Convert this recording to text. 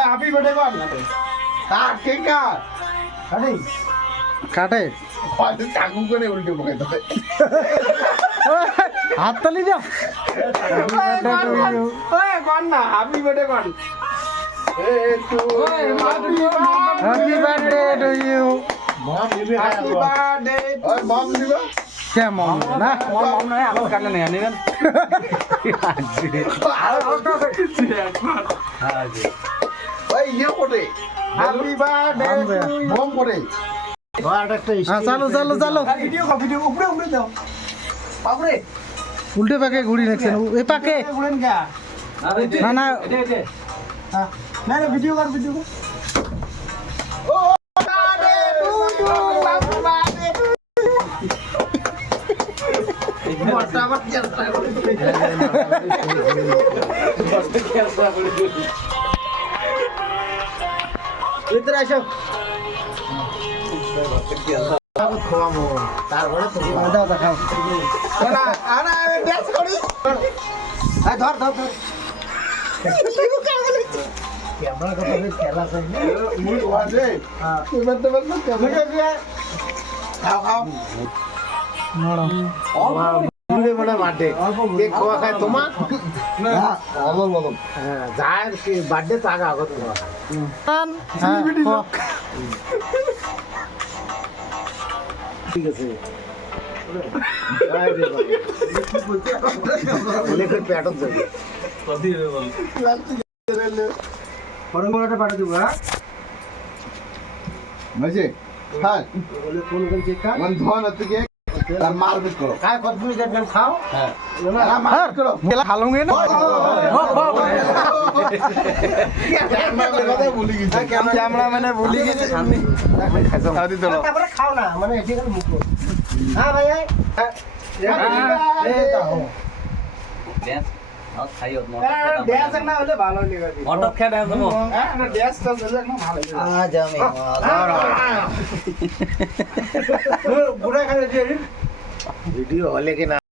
happy birthday কর কাট কে কাট আরে কাটে হয়তো চাকু করে উল্টে পড়ে দেবে হাত তালি দাও ওই কর না হ্যাপি বার্থডে কর happy birthday to you happy birthday ওই মম দিবা কেমন না মম নয় আমার কাটলে নেই নেবেন ওই ইয়ে করে হ্যাপি বার্থডে মম করে হ্যাঁ চালু চালু চালু ভিডিও উপরে উপরে দাও বাপরে উল্টে পাকে ঘুরি রাখছেন এই পাকে উড়েন কা না না না না ভিডিও কর ভিডিও কর ও birthday to you happy birthday মোটা আবার চেষ্টা করে ভিতরে আসো তারপরে তুমি দাও দেখাও আরে আমি ড্যান্স করি এই ধর ধর ধর ক্যামেরা কথা খেলা চাই মুই ওয়াজে এবার তো বলছো ক্যামেরা খাও খাও মুড়ে বড় বার্থডে কেক খাওয়া খায় তোমার না বলো বলো হ্যাঁ যার কি বার্থডে তো আগে আগত করা ঠিক আছে লেখের প্যাটার্ন যাবে পাঠিয়ে দেবো হ্যাঁ বুঝে হ্যাঁ কোন কোন কেক খা মন ধন থেকে তার মারপিট করো খায় কত মিনিট দেখবেন খাও হ্যাঁ মার করো খেলা খালুঙ্গে না ক্যামেরা মানে ভুলি গেছে শান্তি শান্তি তোলো তারপরে খাও না মানে এখানে মুখ হ্যাঁ ভাই এই দাও ড্যান্স না হলে ভালো লাগে মটর খেয়ে দেব হ্যাঁ ড্যান্স তো হলে না ভালো লাগে আজ আমি বুড়া খালে ভিডিও হলে কিনা